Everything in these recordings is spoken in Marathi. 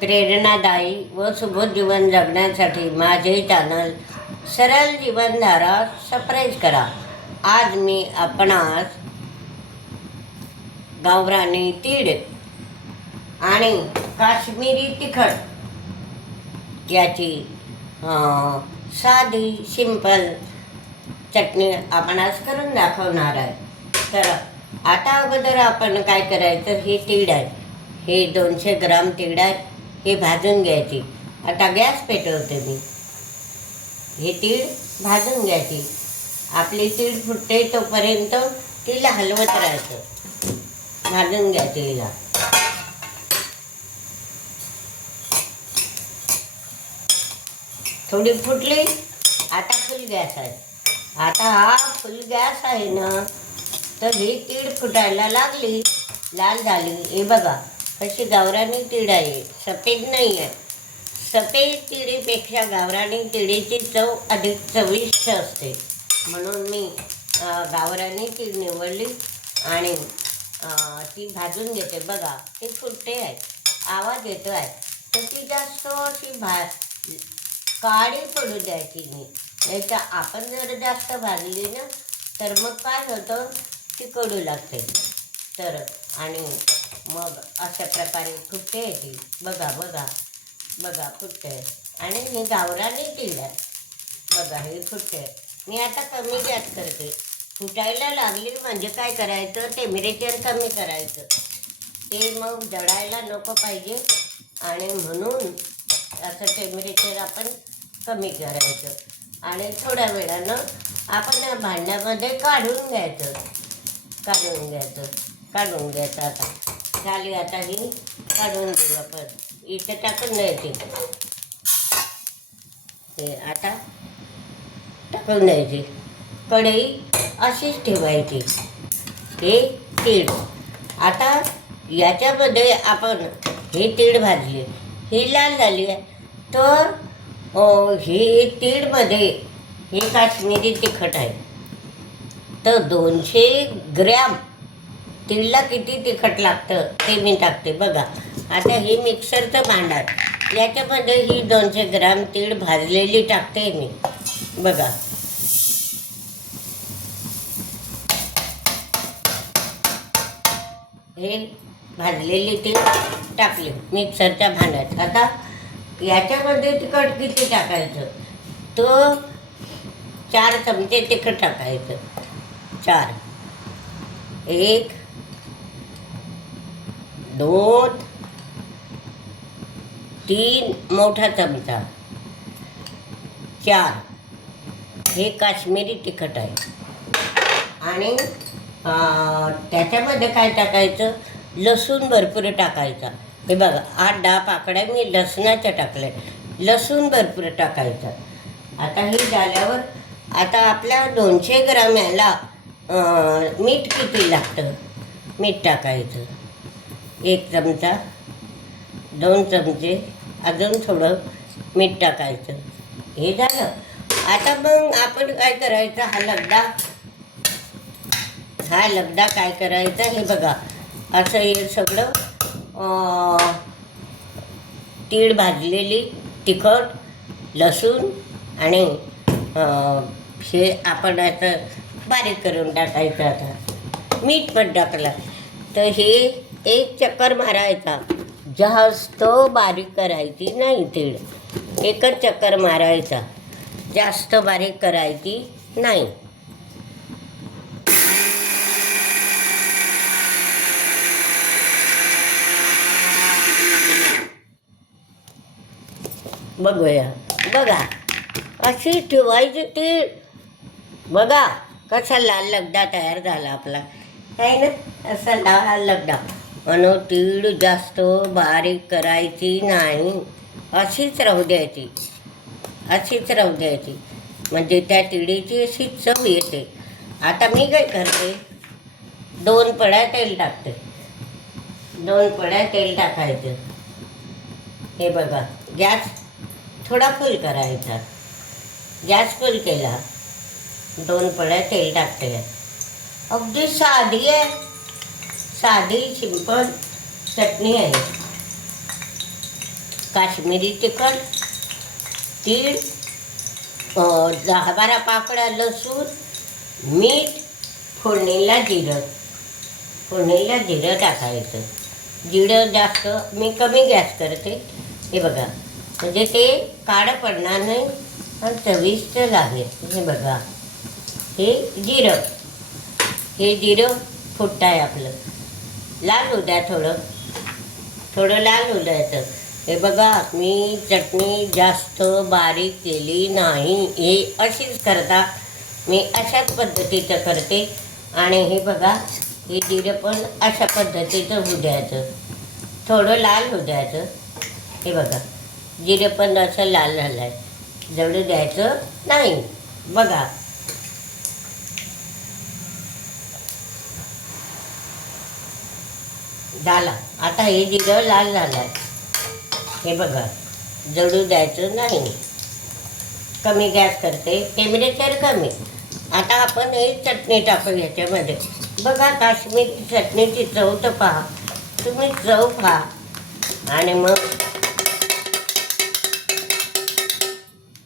प्रेरणादायी व सुबोध जीवन जगण्यासाठी माझे चॅनल सरळ जीवनधारा सबस्क्राईब करा. आज मी आपणास गावरानी तीड आणि काश्मीरी तिखट याची साधी सिंपल चटणी आपणास करून दाखवणार आहे. तर आता अगोदर आपण काय करायचं ही तीड आहे. हे दोनशे ग्राम तीड आहे. हे भाजून घ्यायची. आता गॅस पेटवते मी. हे तीळ भाजून घ्यायची. आपली तीळ फुटते तोपर्यंत तिला हलवत राहायचं. भाजून घ्यायची तिला. थोडी फुटली आता फुल गॅस आहे. आता हा फुल गॅस आहे ना तर ही तीळ फुटायला लागली लाल झाली. हे बघा. अशी गावरानी तीळ आहे. सफेद नाही आहे सफेद तिळीपेक्षा गावरानी तिळीची चव अधिक चविष्ट असते. म्हणून मी गावरानी तीळ निवडली आणि ती भाजून घेते. बघा ती फुटते आहे. आवाज येतो आहे. तर ती जास्त अशी भा काळी पडू द्यायची नाही नाही तर आपण जर जास्त भाजली ना तर मग काय होतं? ती कडू लागते. तर आणि मग अशा प्रकारे फुटते ती बघा बघा बघा फुटते आणि मी गावराने तीळ आहे बघा हे फुटते मी आता कमी गॅस करते. फुटायला लागली म्हणजे काय करायचं? टेम्परेचर कमी करायचं. ते मग जळायला नको पाहिजे. आणि म्हणून असं टेम्परेचर आपण कमी करायचं. आणि थोड्या वेळानं आपण या भांड्यामध्ये काढून घ्यायचं. काढून घ्यायचं. काढून घ्यायचं आता. झाली आता ही काढून देऊ आपण. इथे टाकून द्यायची हे आता टाकून द्यायची कढई अशीच ठेवायची. हे तीळ. आता याच्यामध्ये आपण हे तीळ भाजली. ही लाल झाली आहे. तर हे तीळमध्ये हे काश्मीरी तिखट आहे. तर दोनशे ग्रॅम तिळला किती तिखट लागतं ते मी टाकते बघा. आता हे मिक्सरचं भांडार. याच्यामध्ये ही दोनशे ग्राम तीळ भाजलेली टाकते मी. बघा. हे भाजलेली तीळ टाकली मिक्सरच्या भांड्यात. आता याच्यामध्ये तिखट किती टाकायचं? तो चार चमचे तिखट टाकायचं. चार. एक दोन तीन मोठा चमचा. चार हे काश्मीरी तिखट आहे. आणि त्याच्यामध्ये काय टाकायचं? लसूण भरपूर टाकायचा. हे बघा आठ दहा पाकड्या मी लसणाच्या टाकल्या. लसूण भरपूर टाकायचा. आता हे झाल्यावर आता आपल्या दोनशे ग्राम याला मीठ किती लागतं? मीठ टाकायचं. एक चमचा दोन चमचे अजून थोडं मीठ टाकायचं. हे झालं. आता मग आपण काय करायचं? हा लगदा. हा लगदा काय करायचा? हे बघा. असं हे सगळं तीळ भाजलेली तिखट लसूण आणि हे आपण आता बारीक करून टाकायचं आता. मीठ पण टाकलं. तर हे एक चक्कर मारायचा. जास्त बारीक करायची नाही तीळ. एकच चक्कर मारायचा. जास्त बारीक करायची नाही. बघूया. बघा. अशी ठेवायची ती बघा कसा लाल लगडा तयार झाला आपला. काही ना? असा लाल लगडा म्हणून तीळ जास्त बारीक करायची नाही. अशीच राहू द्यायची. अशीच राहू द्यायची. म्हणजे त्या तिळीची अशी चव येते. आता मी काय करते? दोन पड्या तेल टाकते. दोन पड्या तेल टाकायचं. हे बघा गॅस थोडा फुल करायचा. गॅस फुल केला. दोन पड्या तेल टाकते. अगदी साधी आहे. साधी सिंपल चटणी आहे. काश्मीरी तिखट तीळ दहा बारा पाकळ्या लसूण मीठ फोडणीला जिरं. फोडणीला जिरं टाकायचं. जिरं जास्त मी कमी गॅस करते. हे बघा. म्हणजे ते काळं पडणार नाही आणि चविष्ट लागेल हे बघा. हे जिरं. हे जिरं फुटताय आपलं. लाल होऊ द्या थोडं. थोडं लाल होऊ द्यायचं हे बघा मी चटणी जास्त बारीक केली नाही. हे अशीच करता मी अशाच पद्धतीचं करते. आणि हे बघा हे जिरं पण अशा पद्धतीचं होऊ द्यायचं. थोडं लाल होऊ द्यायचं. हे बघा जिरं पण असं लाल झालं आहे जवळ द्यायचं नाही. बघा झाला. आता हे जिरं लाल झालं आहे हे बघा जळू द्यायचं नाही. कमी गॅस करते. टेम्परेचर कमी. आता आपण हे चटणी टाकू ह्याच्यामध्ये बघा काश्मीरी चटणीची चव तर पहा. तुम्ही चव पहा. आणि मग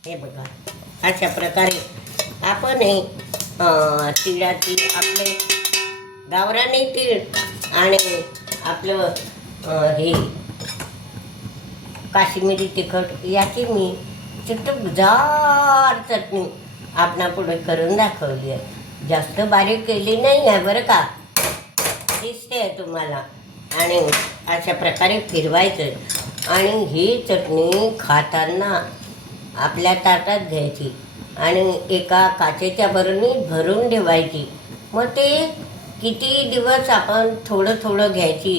हे बघा अशा प्रकारे आपण हे तिळाची आपले गावरानी तीळ आणि आपलं हे काश्मीरी तिखट याची मी चटकदार चटणी आपणापुढे करून दाखवली आहे. जास्त बारीक केली नाही आहे बरं का? दिसते आहे तुम्हाला. आणि अशा प्रकारे फिरवायचं आणि ही चटणी खाताना आपल्या ताटात घ्यायची आणि एका काचेच्या बरणीत भरून ठेवायची. मग ते किती दिवस आपण थोडं थोडं घ्यायची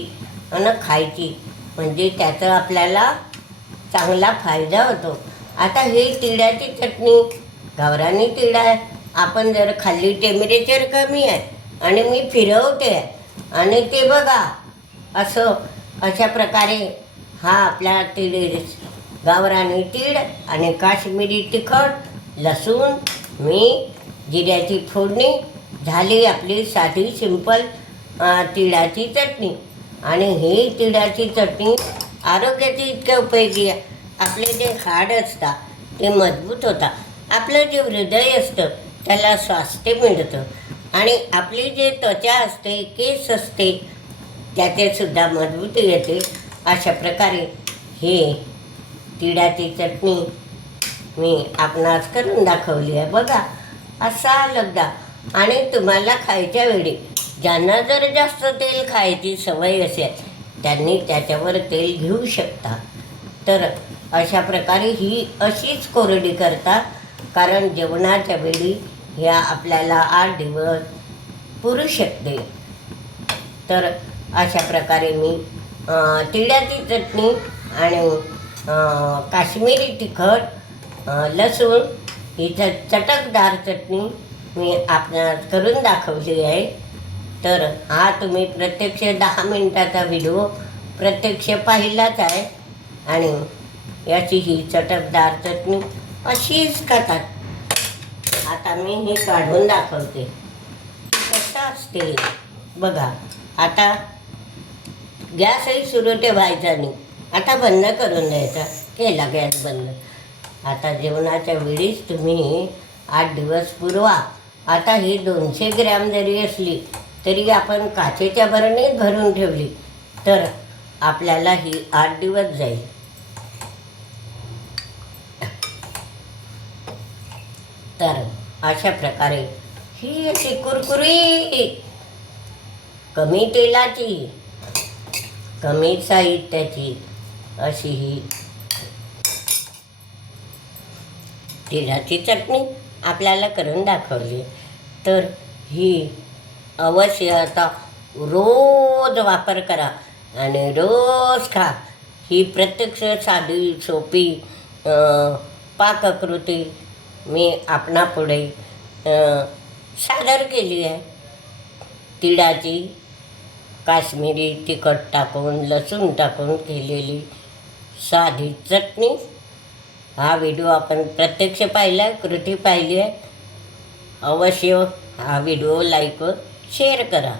आणि खायची. म्हणजे त्याचा आपल्याला चांगला फायदा होतो. आता हे तिळाची चटणी गावरानी तिळ आहे आपण जर खाल्ली टेम्परेचर कमी आहे आणि मी फिरवते आहे आणि ते बघा असं अशा प्रकारे हा आपला तिळ गावरानी तीळ आणि काश्मीरी तिखट लसूण मीठ जिऱ्याची फोडणी झाली आपली साधी सिंपल तिळाची चटणी. आणि ही तिळाची चटणी आरोग्याची इतक्या उपयोगी आहे. आपले जे हाड असतात ते मजबूत होतात आपलं जे हृदय असतं त्याला स्वास्थ्य मिळतं. आणि आपली जे त्वचा असते केस असते त्याचे सुद्धा मजबूती येते. अशा प्रकारे हे तिळाची चटणी मी आपणास करून दाखवली आहे. बघा असा लगदा. आणि तुम्हाला खायच्या वेळी ज्यांना जर जास्त तेल खायची सवय असेल त्यांनी त्याच्यावर तेल घेऊ शकता. तर अशा प्रकारे ही अशीच कोरडी करतात कारण जेवणाच्या वेळी ह्या आपल्याला आठ दिवस पुरू शकते. तर अशा प्रकारे मी तिळ्याची चटणी आणि काश्मीरी तिखट लसूण ही चटकदार चटणी मी आपणास करून दाखवली आहे. तर हा तुम्ही प्रत्यक्ष दहा मिनटाचा व्हिडिओ प्रत्यक्ष पाहिलाच आहे. आणि याची ही चटकदार चटणी अशीच खातात. आता मी हे काढून दाखवते. कसं असते? बघा आता गॅसही सुरू ठेवायचा नाही. आता बंद करून द्यायचा. केला गॅस बंद. आता जेवणाच्या वेळीच तुम्ही आठ दिवस पुरवा. आता ही दोनशे ग्रॅम जरी असली तरी आपण काचेच्या बरणीत भरून ठेवली तर आपल्याला ही आठ दिवस जाईल. तर अशा प्रकारे ही अशी कुरकुरी कमी तेलाची कमी साहित्याची अशी ही तिळाची चटणी. आपल्याला करून दाखवली. तर ही अवश्य आता रोज वापर करा आणि रोज खा. ही प्रत्यक्ष साधी सोपी पाककृती मी आपणापुढे सादर केली आहे. तिळाची काश्मीरी तिखट टाकून लसूण टाकून केलेली साधी चटणी हा व्हिडिओ आपण प्रत्यक्ष पाहिला आहे कृती पाहिली आहे. अवश्य हा व्हिडिओ लाईक शेअर करा.